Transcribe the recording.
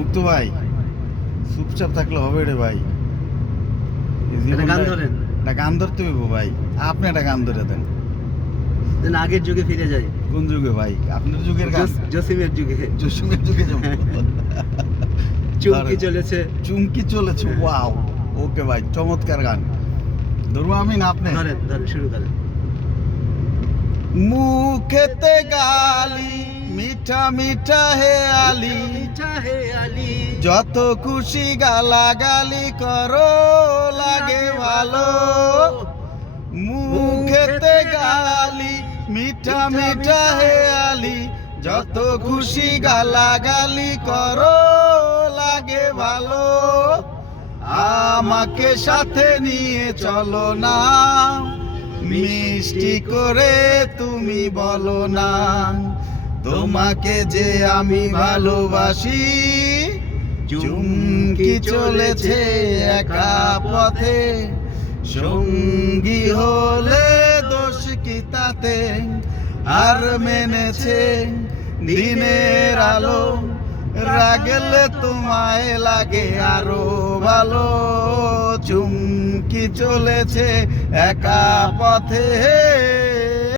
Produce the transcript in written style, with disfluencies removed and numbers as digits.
মুক্ত ভাই, চুপচাপ থাকলে হবে রে ভাই। একটা গান ধরতে হইব ভাই। আপনি একটা গান ধরে দেন। আগের যুগে ফিরে যাই। কোন যুগে ভাই? আপনার যুগের গান? জসিমের যুগে। জসিমের যুগে যাবো। চুমকি চলেছে। চুমকি চলেছে, ওয়াও। ওকে ভাই, চমৎকার গান। ধরবো আমি না আপনি? ধরেন শুরু করেন। মুখেতে গালি মিঠা মিঠা হে আলি, যত খুশি গালাগালি করো লাগে ভালো। মুখেতে গালি মিঠা মিঠা হে আলি, যত খুশি গালাগালি করো লাগে ভালো। আমাকে সাথে নিয়ে চলো না, মিষ্টি করে তুমি বলো না, তোমাকে যে আমি ভালোবাসি। চুমকি চলেছে একা পথে, সঙ্গী হলে দোষ কি তাতে? আর মেনেছে দিনের আলো, রাগলে তোমায় লাগে আরো ভালো। চুমকি চলেছে একা পথে।